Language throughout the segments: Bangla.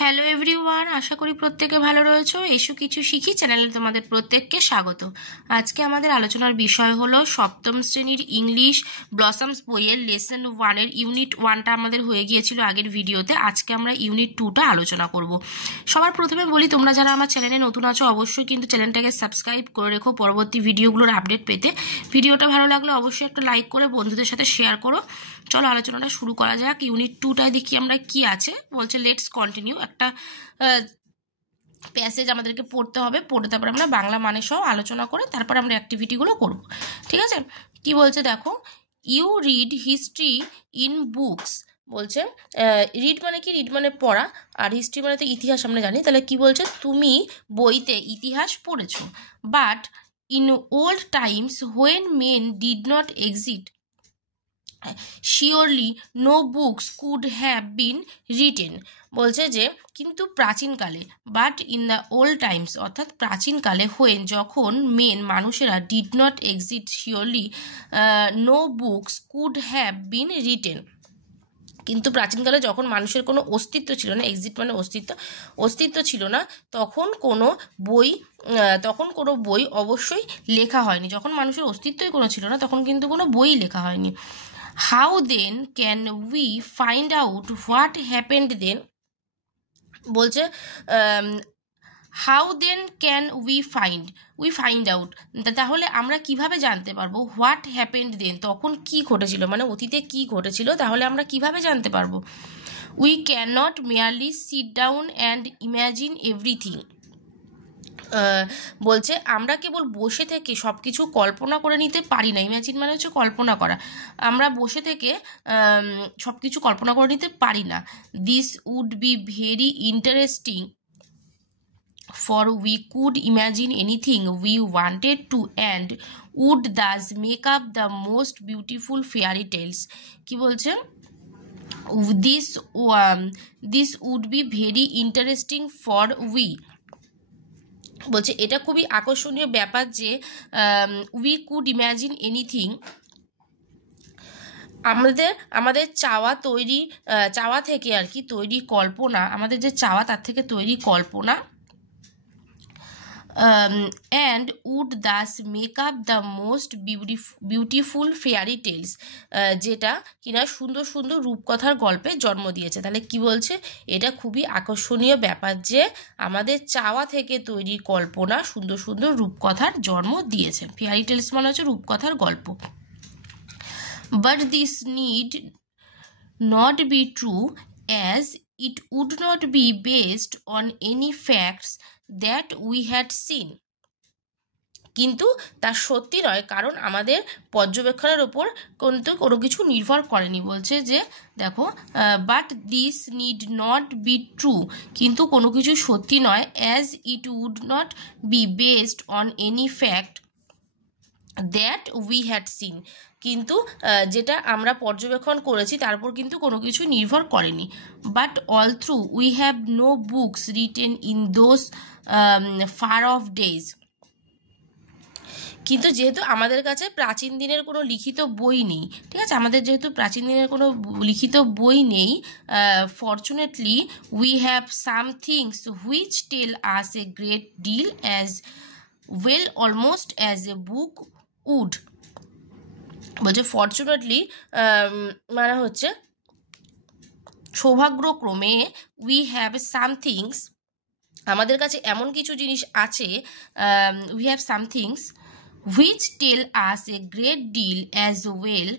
হ্যালো এভরিওয়ান, আশা করি প্রত্যেকে ভালো রয়েছো। এসো কিছু শিখি চ্যানেলে তোমাদের প্রত্যেককে স্বাগত। আজকে আমাদের আলোচনার বিষয় হলো সপ্তম শ্রেণীর ইংলিশ ব্লসামস বইয়ের লেসন 1-এর ইউনিট 1টা আমাদের হয়ে গিয়েছিল আগের ভিডিওতে। আজকে আমরা ইউনিট 2টা আলোচনা করব। সবার প্রথমে বলি, তোমরা যারা আমার চ্যানেলে নতুন আছো অবশ্যই কিন্তু চ্যানেলটাকে সাবস্ক্রাইব করে রেখো পরবর্তী ভিডিওগুলোর আপডেট পেতে। ভিডিওটা ভালো লাগলে অবশ্যই একটা লাইক করে বন্ধুদের সাথে শেয়ার করো। চলো আলোচনাটা শুরু করা যাক। ইউনিট 2টায় দেখি আমরা কি আছে। বলছে লেটস কন্টিনিউ। একটা প্যাসেজ আমাদেরকে পড়তে হবে, পড়ে তারপর আমরা বাংলা মানে সহ আলোচনা করে তারপর আমরা অ্যাক্টিভিটিগুলো করব। ঠিক আছে, কি বলছে দেখো। You read history in books. বলছে রিড মানে কি, রিড মানে পড়া, আর হিস্ট্রি মানে তো ইতিহাস আমরা জানি। তাহলে কি বলছে, তুমি বইতে ইতিহাস পড়েছো। But in old times when men did not exist surely no books could have been written. বলছে যে কিন্তু প্রাচীনকালে, but in the old times অর্থাৎ প্রাচীনকালে, হোয়েন যখন, মেন মানুষেরা, did not exist surely no books could have been written. কিন্তু প্রাচীনকালে যখন মানুষের কোনো অস্তিত্ব ছিল না, এক্সিস্ট মানে অস্তিত্ব ছিল না, তখন কোনো বই অবশ্যই লেখা হয়নি। যখন মানুষের অস্তিত্বই কোনো ছিল না তখন কিন্তু কোনো বই লেখা হয়নি। How then can we find out what happened then. বলছে how then can we find out, তাহলে আমরা কিভাবে জানতে পারবো হোয়াট হ্যাপেন্ড দেন, তখন কি ঘটেছিল, মানে অতীতে কি ঘটেছিল, তাহলে আমরা কিভাবে জানতে পারবো। We can not merely sit down and imagine everything. বলছে আমরা কেবল বসে থেকে সব কিছু কল্পনা করে নিতে পারি না। ইম্যাজিন মানে হচ্ছে কল্পনা করা। আমরা বসে থেকে সব কিছু কল্পনা করে নিতে পারি না। This would be very interesting for we could imagine anything we wanted to and would thus make up the most beautiful fairy tales. কি বলছে, this would be very interesting for we। বলছে এটা খুবই আকর্ষণীয় ব্যাপার যে উই কুড ইম্যাজিন এনিথিং, আমাদের চাওয়া থেকে আর কি তৈরি কল্পনা, আমাদের যে চাওয়া তার থেকে তৈরি কল্পনা, and would thus make up the most beautiful fairy tales, যেটা কিনা সুন্দর সুন্দর রূপকথার গল্পের জন্ম দিয়েছে। তাহলে কি বলছে, এটা খুবই আকর্ষণীয় ব্যাপার যে আমাদের চাওয়া থেকে তৈরি কল্পনা সুন্দর সুন্দর রূপকথার জন্ম দিয়েছে। ফেয়ারি টেলস মানে হচ্ছে রূপকথার গল্প। But this need not be true, as it would not be based on any facts that we had seen. কিন্তু তা সত্যি নয়, কারণ আমাদের পর্যবেক্ষণের ওপর কিন্তু কোনো কিছু নির্ভর করেনি। বলছে যে দেখো, but this need not be true, কিন্তু কোনো কিছু সত্যি নয়, as it would not be based on any fact that we had seen, কিন্তু যেটা আমরা পর্যবেক্ষণ করেছি তারপর কিন্তু কোনো কিছু নির্ভর করেনি। But all through we have no books written in those far off days. কিন্তু যেহেতু আমাদের কাছে প্রাচীন দিনের কোনো লিখিত বই নেই, ঠিক আছে, আমাদের যেহেতু প্রাচীন দিনের কোনো লিখিত বই নেই, fortunately we have some things which tell us a great deal as well almost as a book would. বলছে ফর্চুনেটলি মানে হচ্ছে সৌভাগ্যক্রমে, উই হ্যাভ সাম থিংস আমাদের কাছে এমন কিছু জিনিস আছে, we have some things which tell us a great deal as well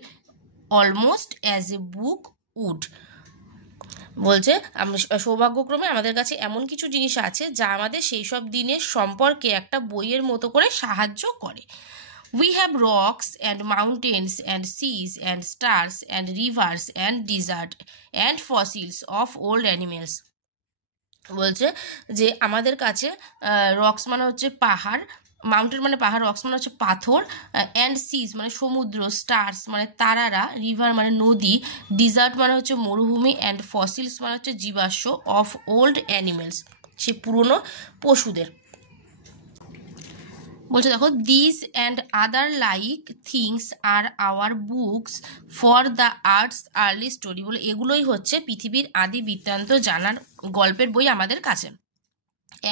almost as a book would. বলছে সৌভাগ্যক্রমে আমাদের কাছে এমন কিছু জিনিস আছে যা আমাদের সেই সব দিনের সম্পর্কে একটা বইয়ের মতো করে সাহায্য করে। We have rocks and mountains and seas and stars and rivers and desert and fossils of old animals. বলছে যে আমাদের কাছে রক্স মানে হচ্ছে পাহাড়, মাউন্টেন মানে পাহাড়, রক্স মানে হচ্ছে পাথর, অ্যান্ড সিজ মানে সমুদ্র, স্টার্স মানে তারারা, রিভার মানে নদী, ডিজার্ট মানে হচ্ছে মরুভূমি, অ্যান্ড ফসিলস মানে হচ্ছে জীবাশ্ম, অফ ওল্ড অ্যানিমেলস সে পুরনো পশুদের। বলছে দেখো, this and other like things are our books for the earth's early story. বলে এগুলোই হচ্ছে পৃথিবীর আদি বৃত্তান্ত জানার গল্পের বই আমাদের কাছে।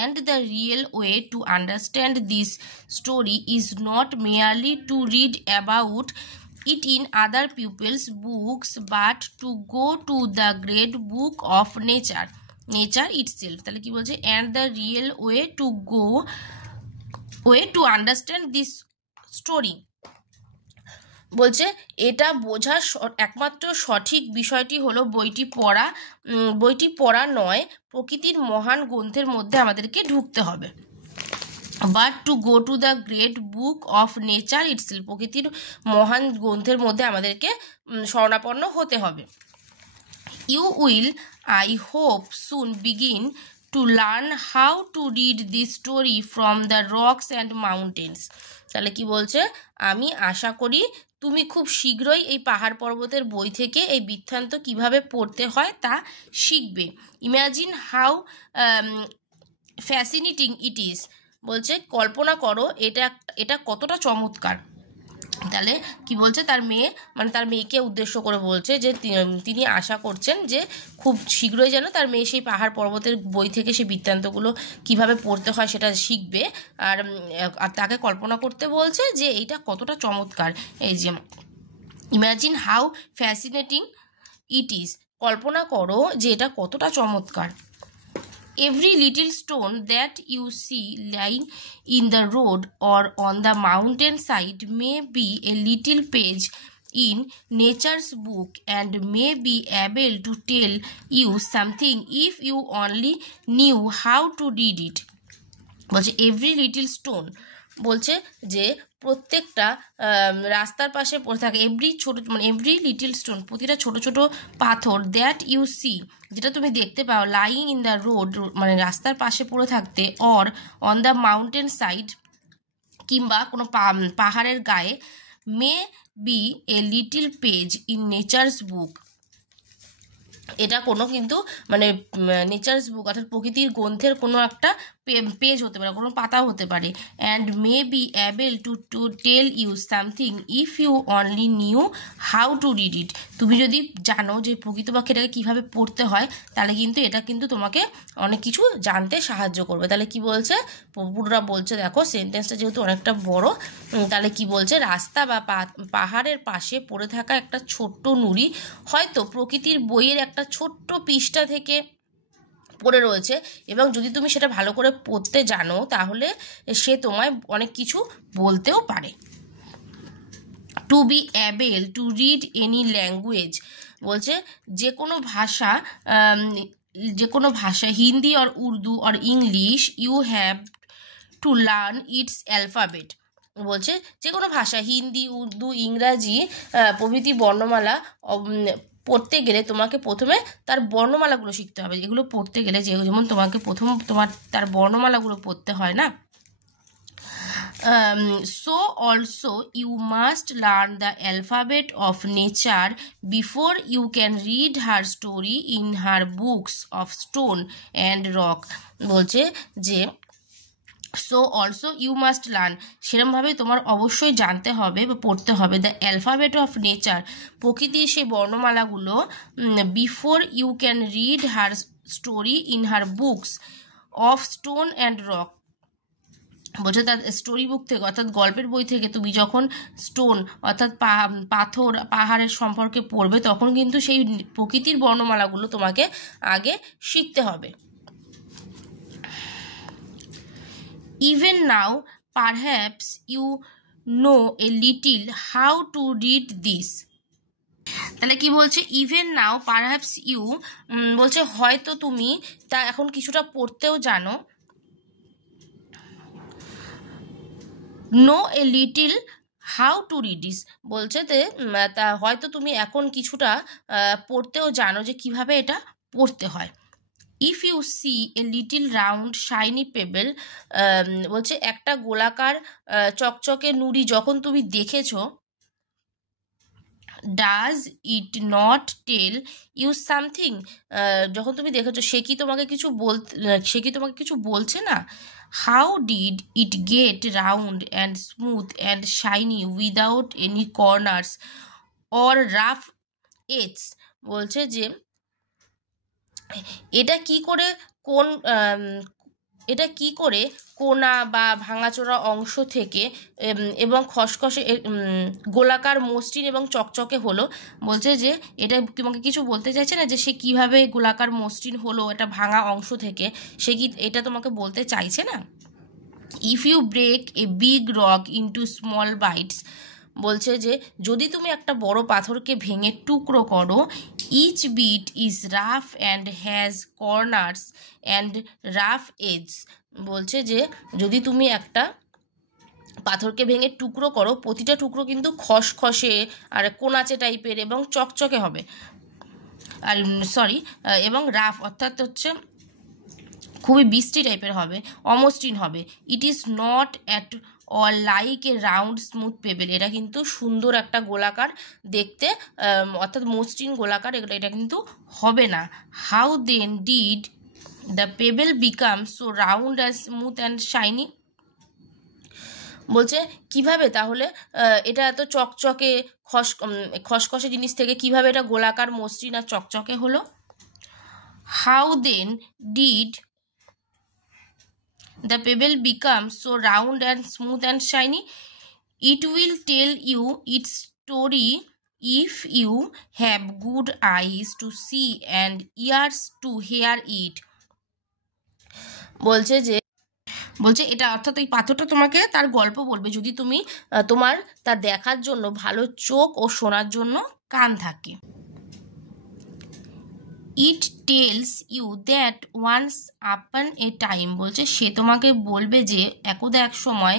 And the real way to understand this story is not merely to read about it in other people's books, but to go to the great book of nature itself. তাহলে কি বলছে, and the real way to understand this story, বলছে এটা বোঝার একমাত্র সঠিক বিষয়টি হলো বইটি পড়া নয়, প্রকৃতির মহান গ্রন্থের মধ্যে আমাদেরকে ঢুকতে হবে। But to go to the great book of nature itself, প্রকৃতির মহান গ্রন্থের মধ্যে আমাদেরকে শরণাপন্ন হতে হবে। You will, I hope, soon begin to learn how to read this story from the rocks and mountains. তাহলে কি বলছে, আমি আশা করি তুমি খুব শীঘ্রই এই পাহাড় পর্বতের বই থেকে এই বৃত্তান্ত কিভাবে পড়তে হয় তা শিখবে। Imagine how fascinating it is, বলছে কল্পনা করো এটা কতটা চমৎকার। তাহলে কি বলছে, তার মেয়েকে উদ্দেশ্য করে বলছে যে তিনি আশা করছেন যে খুব শীঘ্রই যেন তার মেয়ে সেই পাহাড় পর্বতের বই থেকে সেই বৃত্তান্তগুলো কিভাবে পড়তে হয় সেটা শিখবে। আর তাকে কল্পনা করতে বলছে যে এইটা কতটা চমৎকার। এই যে imagine how fascinating it is, কল্পনা করো যে এটা কতটা চমৎকার। Every little stone that you see lying in the road or on the mountain side may be a little page in nature's book and may be able to tell you something if you only knew how to read it. বলছে এভরি লিটল স্টোন, বলছে যে প্রত্যেকটা রাস্তার পাশে পড়ে থাকে, এভরি লিটল স্টোন, প্রতিটা ছোট ছোট পাথর, দ্যাট ইউ সি, যেটা তুমি দেখতে পাও, লাইং ইন দ্য রোড, মানে রাস্তার পাশে পড়ে থাকতে, or on the mountain side, কিংবা কোনো পাহাড়ের গায়ে, may be a little page in nature's book, এটা কোনো কিন্তু মানে নেচার্স বুক অর্থাৎ প্রকৃতির গ্রন্থের কোনো একটা পেজ হতে পারে, কোনো পাতাও হতে পারে। And may be able to tell you something if you only knew how to read it. তুমি যদি জানো যে প্রকৃতপক্ষে এটাকে কীভাবে পড়তে হয়, তাহলে কিন্তু এটা কিন্তু তোমাকে অনেক কিছু জানতে সাহায্য করবে। তাহলে কি বলছে, পুরোটা বলছে, দেখো সেন্টেন্সটা যেহেতু অনেকটা বড়, তাহলে কি বলছে, রাস্তা বা পাহাড়ের পাশে পড়ে থাকা একটা ছোট্ট নুড়ি হয়তো প্রকৃতির বইয়ের একটা ছোট্ট পৃষ্ঠা থেকে পড়ে রয়েছে, এবং যদি তুমি সেটা ভালো করে পড়তে জানো তাহলে সে তোমায় অনেক কিছু বলতেও পারে। To be able to read any language, বলছে যে কোনো ভাষা, Hindi or Urdu or English, you have to learn its alphabet. বলছে যে কোনো ভাষা, হিন্দি, উর্দু, ইংরাজি প্রভৃতি বর্ণমালা পড়তে গেলে তোমাকে প্রথমে তার বর্ণমালাগুলো শিখতে হবে। এগুলো পড়তে গেলে যেমন তোমাকে তার বর্ণমালাগুলো পড়তে হয় না, so also you must learn the alphabet of nature before you can read her story in her books of stone and rock। বলছে যে so also you must learn, সেরমভাবে তোমার অবশ্যই জানতে হবে বা পড়তে হবে দ্য অ্যালফাবেট অফ নেচার, প্রকৃতির সেই বর্ণমালাগুলো, before you can read her story in her books of stone and rock. বলছে তার স্টোরি বুক থেকে অর্থাৎ গল্পের বই থেকে তুমি যখন স্টোন অর্থাৎ পাথর, পাহাড়ের সম্পর্কে পড়বে, তখন কিন্তু সেই প্রকৃতির বর্ণমালাগুলো তোমাকে আগে শিখতে হবে। Even now, perhaps you know a little how to read this। তাহলে কি বলছে, ইভেন নাও পারহ্যাপস ইউ, বলছে হয়তো তুমি তা এখন কিছুটা পড়তেও জানো, know a little how to read this, বলছে তা হয়তো তুমি এখন কিছুটা পড়তেও জানো যে কিভাবে এটা পড়তে হয়। If you see a little round shiny pebble, বলছে একটা গোলাকার চকচকে নুড়ি যখন তুমি দেখেছো, does it not tell you something? যখন তুমি দেখেছো সে কি তোমাকে কিছু বলছে না? How did it get round and smooth and shiny without any corners or rough edges? বলছে যে এটা কি করে কোন এটা কি করে কোনা বা ভাঙাচোরা অংশ থেকে এবং খসখসে গোলাকার মসৃণ এবং চকচকে হলো? বলছে যে এটা তোমাকে কিছু বলতে চাইছে না যে সে কিভাবে গোলাকার মসৃণ হলো এটা ভাঙা অংশ থেকে, সে কি এটা তোমাকে বলতে চাইছে না? If you break a big rock into small bits, বলছে যে যদি তুমি একটা বড় পাথরকে ভেঙে টুকরো করো, each bit is rough and has corners and rough edges. বলছে যে যদি তুমি একটা পাথরকে ভেঙে টুকরো করো, প্রতিটা টুকরো কিন্তু খসখসে আর কোনাচে টাইপের এবং চকচকে হবে, আর এবং রাফ অর্থাৎ হচ্ছে খুবই বৃষ্টি টাইপের হবে, অমসৃণ হবে। It is not at all like a round smooth payable, এটা কিন্তু সুন্দর একটা গোলাকার দেখতে অর্থাৎ মসৃণ গোলাকার এটা কিন্তু হবে না। How then did the pebble become so round and smooth and shiny? বলছে কিভাবে তাহলে এটা এত চকচকে খসখসে জিনিস থেকে কিভাবে এটা গোলাকার মসৃণ আর চকচকে হলো? How then did the pebble becomes so round and smooth and shiny? It will tell you its story if you have good eyes to see and ears to hear it. বলছে এটা অর্থাৎ এই পাথরটা তোমাকে তার গল্প বলবে যদি তুমি তোমার তা দেখার জন্য ভালো চোখ ও শোনার জন্য কান থাকে। It tells you that once upon a time, বলছে সে তোমাকে বলবে যে একদা এক সময়,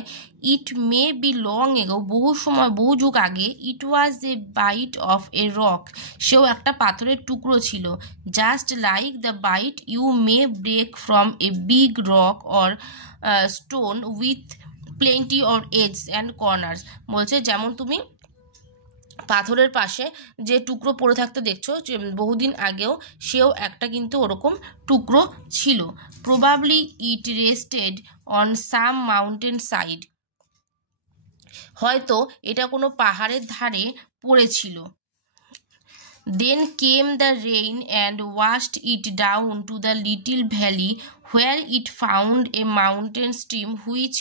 ইট মে বি লং এগো, বহু যুগ আগে, it was a bite of a rock, সেও একটা পাথরের টুকরো ছিল, just like the bite you may break from a big rock or stone with plenty or edges and corners. বলছে যেমন তুমি পাথরের পাশে যে টুকরো পড়ে থাকতে দেখছো বহুদিন আগেও, সেও একটা কিন্তু ওরকম টুকরো ছিল। Probably it rested on some mountain side, হয়তো এটা কোনো পাহাড়ের ধারে পড়েছিল। Then came the rain and washed it down to the little valley where it found a mountain stream which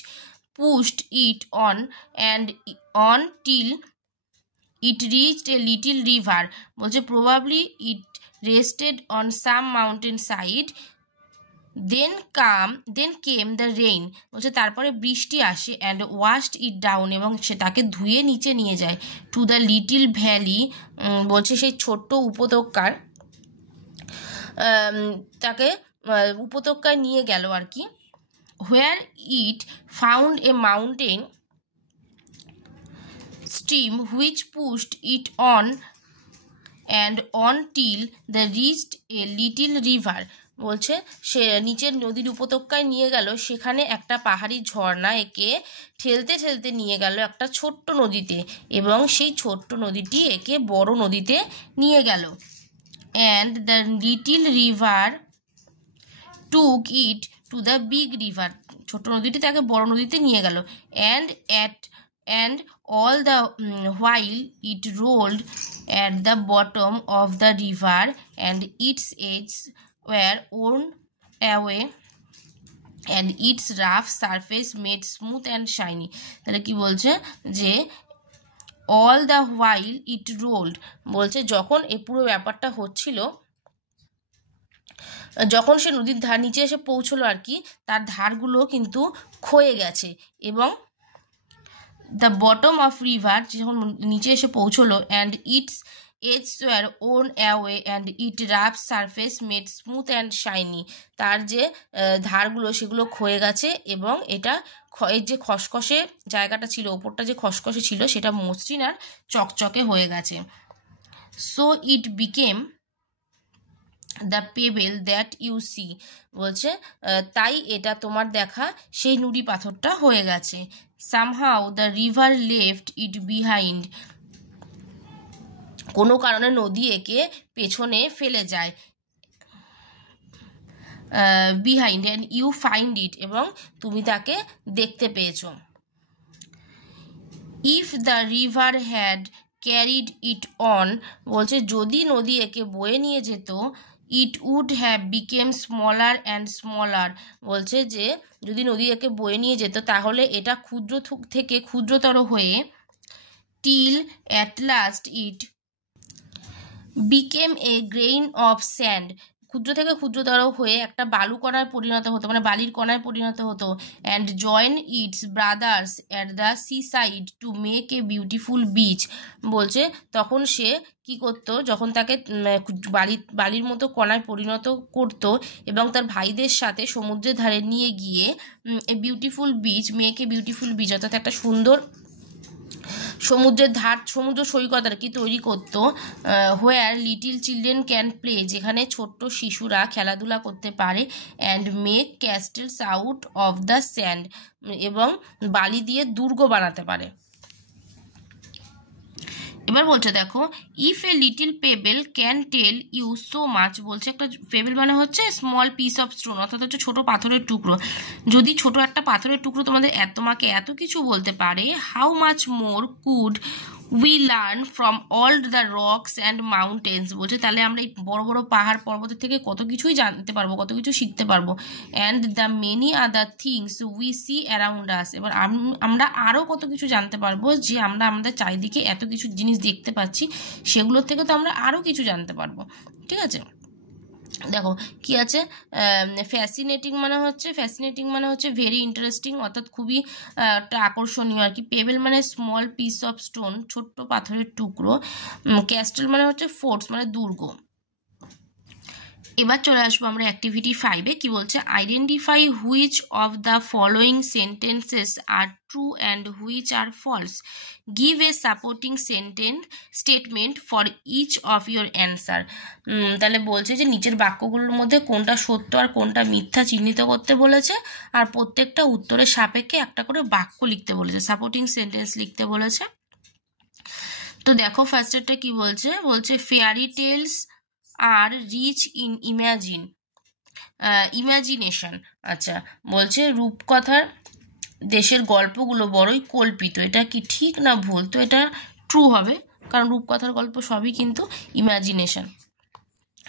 pushed it on and on till it reached a little river। বলছে probably it rested on some mountain side, then came the rain। বলছে তারপরে বৃষ্টি আসে and washed it down, এবং সে তাকে ধুয়ে নিচে নিয়ে যায় to the little valley। বলছে সেই ছোট্ট উপত্যকার তাকে উপত্যকায় নিয়ে গেল আর কি, where it found a mountain stream which pushed it on and on till they reached a little river। বলছে সে নিচের নদীর উপত্যকায় নিয়ে গেল, সেখানে একটা পাহাড়ি ঝর্ণা একে ঠেলতে ঠেলতে নিয়ে গেল একটা ছোট্ট নদীতে, এবং সেই ছোট্ট নদীটি একে বড় নদীতে নিয়ে গেল। and the little river took it to the big river। ছোট্ট নদীটি তাকে বড় নদীতে নিয়ে গেল। and all the while it rolled at the bottom of the river and its edges were worn away and its rough surface made smooth and shiny। তাহলে কি বলছে যে all the while it rolled, বলছে যখন এই পুরো ব্যাপারটা হচ্ছিল, যখন সে নদীর নিচে এসে পৌঁছলো আর কি, তার ধারগুলো কিন্তু ক্ষয়ে গেছে, এবং দ্য বটম অফ রিভার যখন নিচে এসে পৌঁছলো, and its edges were worn away and it rough surface made smooth and shiny, তার যে ধারগুলো সেগুলো ক্ষয়ে গেছে, এবং এটা এর যে খসখসে জায়গাটা ছিল, ওপরটা যে খসখসে ছিল সেটা মসৃণ আর চকচকে হয়ে গেছে। So it became the pebble that you see, বলছে তাই এটা তোমার দেখা সেই নুড়ি পাথরটা হয়ে গেছে। Somehow the river left it behind, কোনো কারণে নদী একে পেছনে ফেলে যায়, behind, and you find it, এবং তুমি তাকে দেখতে পেয়েছো। If the river had carried it on, বলছে যদি নদী একে বয়ে নিয়ে যেত, it would have become smaller and smaller, বলছে যে যদি নদী একে বয়ে নিয়ে যেত তাহলে এটা ক্ষুদ্র থেকে ক্ষুদ্রতর হয়ে, till at last it became a grain of sand, ক্ষুদ্র থেকে ক্ষুদ্রতর হয়ে একটা বালু কণায় পরিণত হতো, মানে বালির কণায় পরিণত হতো, and join it's brothers at the sea side to make a beautiful beach, বলছে তখন সে কি করতো, যখন তাকে বালির মতো কণায় পরিণত করতো এবং তার ভাইদের সাথে সমুদ্রের ধারে নিয়ে গিয়ে a beautiful beach, make a beautiful beach, অর্থাৎ একটা সুন্দর সমুদ্রের ধার, সমুদ্র সৈকত আর কি তৈরি করতো, where little children can play, যেখানে ছোট্ট শিশুরা খেলাধুলা করতে পারে, and make castles out of the sand, এবং বালি দিয়ে দুর্গ বানাতে পারে। এবার বলছে দেখো, if a little pebble can tell you so much, বলছে একটা পেবেল মানে হচ্ছে স্মল পিস অফ স্টোন, অর্থাৎ হচ্ছে ছোট পাথরের টুকরো, যদি ছোট একটা পাথরের টুকরো তোমাকে এত কিছু বলতে পারে, how much more could we learn from all the rocks and mountains, বলছে তাহলে আমরা এই বড় বড় পাহাড় পর্বতের থেকে কত কিছুই জানতে পারবো, কত কিছু শিখতে পারবো, and the many other things we see around আস, এবার আমরা আরও কত কিছু জানতে পারবো, যে আমরা আমাদের চারিদিকে এত কিছু জিনিস দেখতে পাচ্ছি সেগুলোর থেকে তো আমরা আরও কিছু জানতে পারবো। ঠিক আছে, দেখো কি আছে, ফ্যাসিনেটিং মানে হচ্ছে ভেরি ইন্টারেস্টিং, অর্থাৎ খুবই একটা আকর্ষণীয় আর কি। পেবেল মানে স্মল পিস অফ স্টোন, ছোট্ট পাথরের টুকরো। ক্যাস্টেল মানে হচ্ছে ফোর্টস, মানে দুর্গ। এবার চলে আসবো আমরা অ্যাক্টিভিটি 5-এ। কি বলছে, identify which of the following sentences are true and which are false, give a supporting statement for each of your answer. তাহলে বলছে যে নিচের বাক্যগুলোর মধ্যে কোনটা সত্য আর কোনটা মিথ্যা চিহ্নিত করতে বলেছে, আর প্রত্যেকটা উত্তরের সাপেক্ষে একটা করে বাক্য লিখতে বলেছে, সাপোর্টিং সেন্টেন্স লিখতে বলেছে। তো দেখো ফার্স্টেরটা কি বলছে, fairy tales are rich in imagination. আচ্ছা, বলছে রূপকথার দেশের গল্পগুলো বড়ই কল্পিত, এটা কি ঠিক না ভুল? তো এটা ট্রু হবে, কারণ রূপকথার গল্প সবই কিন্তু ইমাজিনেশন,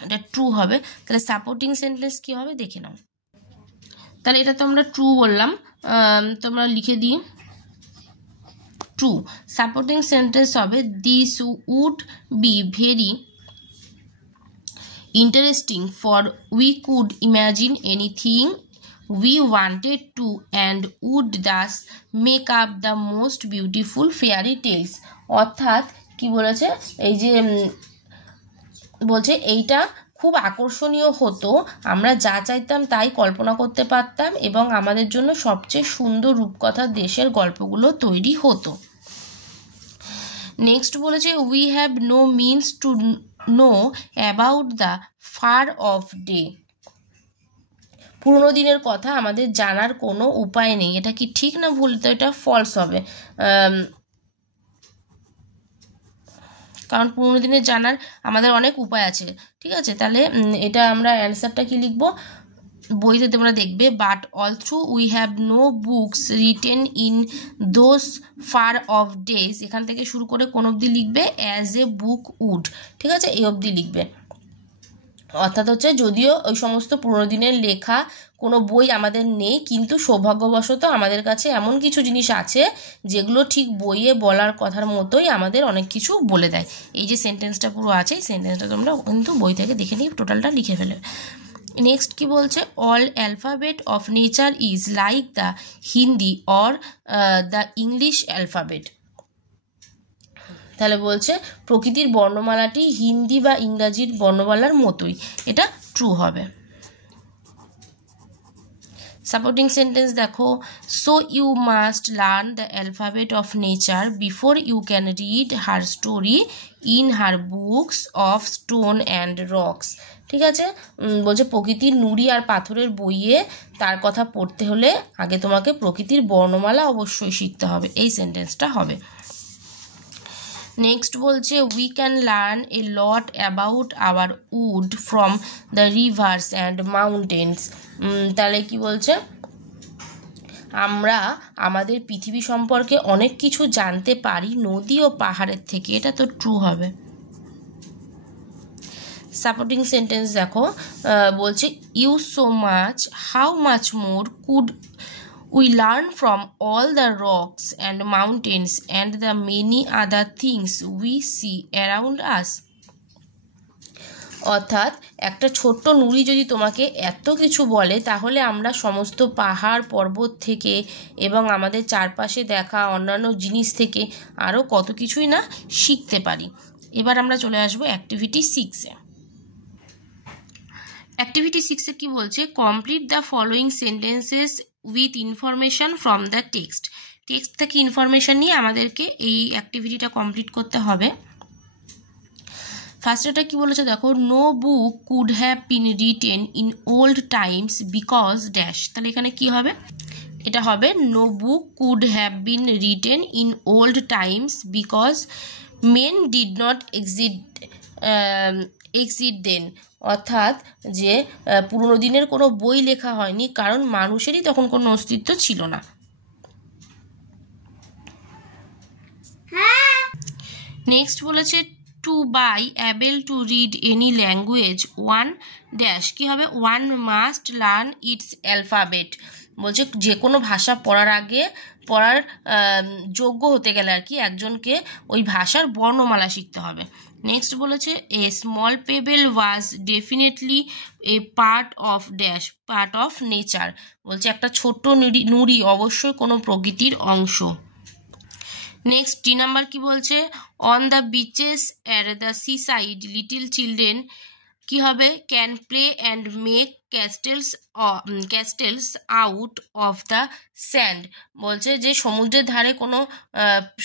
এটা ট্রু হবে। তাহলে সাপোর্টিং সেন্টেন্স কি হবে দেখে নাও। তাহলে এটা তো আমরা ট্রু বললাম, তোমরা লিখে দিই ট্রু। সাপোর্টিং সেন্টেন্স হবে, this would be very interesting for we could imagine anything we wanted to and would thus make up the most beautiful fairy tales। অর্থাৎ কি বলেছে, এই যে বলছে এইটা খুব আকর্ষণীয় হতো, আমরা যা চাইতাম তাই কল্পনা করতে পারতাম এবং আমাদের জন্য সবচেয়ে সুন্দর রূপকথার দেশের গল্পগুলো তৈরি হতো। নেক্সট বলেছে, we have no means to know about the far off day, পুরোনো দিনের কথা আমাদের জানার কোনো উপায় নেই। এটা কি ঠিক না ভুল? তো এটা ফলস হবে, কারণ পুরোনো দিনের জানার আমাদের অনেক উপায় আছে। ঠিক আছে, তাহলে এটা আমরা অ্যান্সারটা কি লিখবো, বইতে তোমরা দেখবে, but all through we have no books written in those far off days, এখান থেকে শুরু করে কোন অবধি লিখবে, অ্যাজ এ বুক উড। ঠিক আছে, এই অবধি লিখবে। অর্থাৎ হচ্ছে যদিও ওই সমস্ত পুরোনো দিনের লেখা কোনো বই আমাদের নেই, কিন্তু সৌভাগ্যবশত আমাদের কাছে এমন কিছু জিনিস আছে যেগুলো ঠিক বইয়ে বলার কথার মতোই আমাদের অনেক কিছু বলে দেয়। এই যে সেন্টেন্সটা পুরো আছে, এই সেন্টেন্সটা তোমরা কিন্তু বই থেকে দেখে নিয়ে টোটালটা লিখে ফেলে। নেক্সট কি বলছে, all alphabet of nature is like the Hindi or the English alphabet. তাহলে বলছে প্রকৃতির বর্ণমালাটি হিন্দি বা ইংরাজির বর্ণমালার মতোই, এটা ট্রু হবে। সাপোর্টিং সেন্টেন্স দেখো, so you must learn the alphabet of nature before you can read her story in her books of stone and rocks. ঠিক আছে, বলছে প্রকৃতির নুড়ি আর পাথরের বইয়ে তার কথা পড়তে হলে আগে তোমাকে প্রকৃতির বর্ণমালা অবশ্যই শিখতে হবে, এই সেন্টেন্সটা হবে। নেক্সট বলছে we can learn a lot about our world from the rivers and mountains. তাহলে কি বলছে, আমরা আমাদের পৃথিবী সম্পর্কে অনেক কিছু জানতে পারি নদী ও পাহাড়ের থেকে। এটা তো ট্রু হবে। সাপোর্টিং সেন্টেন্স দেখো, বলছে you so much, how much more could we learn from all the rocks and mountains and the many other things we see around us. অর্থাৎ একটা ছোট্ট নুড়ি যদি তোমাকে এত কিছু বলে, তাহলে আমরা সমস্ত পাহাড় পর্বত থেকে এবং আমাদের চারপাশে দেখা অন্যান্য জিনিস থেকে আরও কত কিছুই না শিখতে পারি। এবার আমরা চলে আসবো অ্যাক্টিভিটি 6-এ। অ্যাক্টিভিটি 6-এ কি বলছে, complete the following sentences with information from the text. Text থেকে ইনফরমেশন নিয়ে আমাদেরকে এই অ্যাক্টিভিটিটা কমপ্লিট করতে হবে। ফার্স্টটা কি বলেছে দেখো, no book could have been written in old times because dash. তাহলে এখানে কি হবে, এটা হবে no book could have been written in old times because men did not exist then. অর্থাৎ যে পুরনো দিনের কোনো বই লেখা হয়নি, কারণ মানুষেরই তখন কোনো অস্তিত্ব ছিল না। নেক্সট বলেছে to be able to read any language one dash. কী হবে, one must learn its alphabet. বলছে যে কোনো ভাষা পড়ার যোগ্য হতে গেলে আর কি একজনকে ওই ভাষার বর্ণমালা শিখতে হবে। নেক্সট বলেছে a small pebble was definitely a part of nature. বলছে একটা ছোট্ট নুড়ি অবশ্যই কোনো প্রকৃতির অংশ। নেক্সট 3 নাম্বার কি বলছে, on the beaches at the sea side little children কি হবে, can play and make castles out of the sand. বলছে যে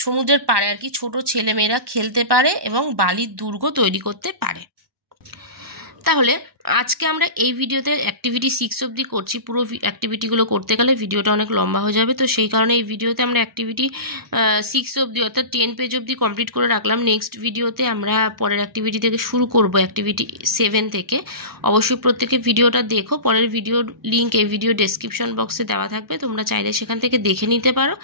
সমুদ্রের পাড়ে আর কি ছোট ছেলেমেয়েরা খেলতে পারে এবং বালির দুর্গ তৈরি করতে পারে। তাহলে আজকে আমরা এই ভিডিওতে অ্যাক্টিভিটি 6 অবধি করছি। পুরো অ্যাক্টিভিটিগুলো করতে গেলে ভিডিওটা অনেক লম্বা হয়ে যাবে, তো সেই কারণে এই ভিডিওতে আমরা অ্যাক্টিভিটি 6 অবধি অর্থাৎ 10 পেজ অবধি কমপ্লিট করে রাখলাম। নেক্সট ভিডিওতে আমরা পরের অ্যাক্টিভিটি থেকে শুরু করব, অ্যাক্টিভিটি 7 থেকে। অবশ্যই প্রত্যেকে ভিডিওটা দেখো। পরের ভিডিওর লিঙ্ক এই ভিডিও ডেসক্রিপশন বক্সে দেওয়া থাকবে, তোমরা চাইলে সেখান থেকে দেখে নিতে পারো।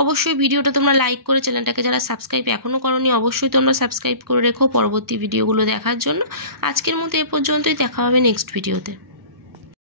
অবশ্যই ভিডিওটা তোমরা লাইক করে চ্যানেলটাকে যারা সাবস্ক্রাইব এখনও করোনি অবশ্যই তোমরা সাবস্ক্রাইব করে রেখো পরবর্তী ভিডিওগুলো দেখার জন্য। আজকের মতো এ পর্যন্তই, দেখা হবে নেক্সট ভিডিওতে।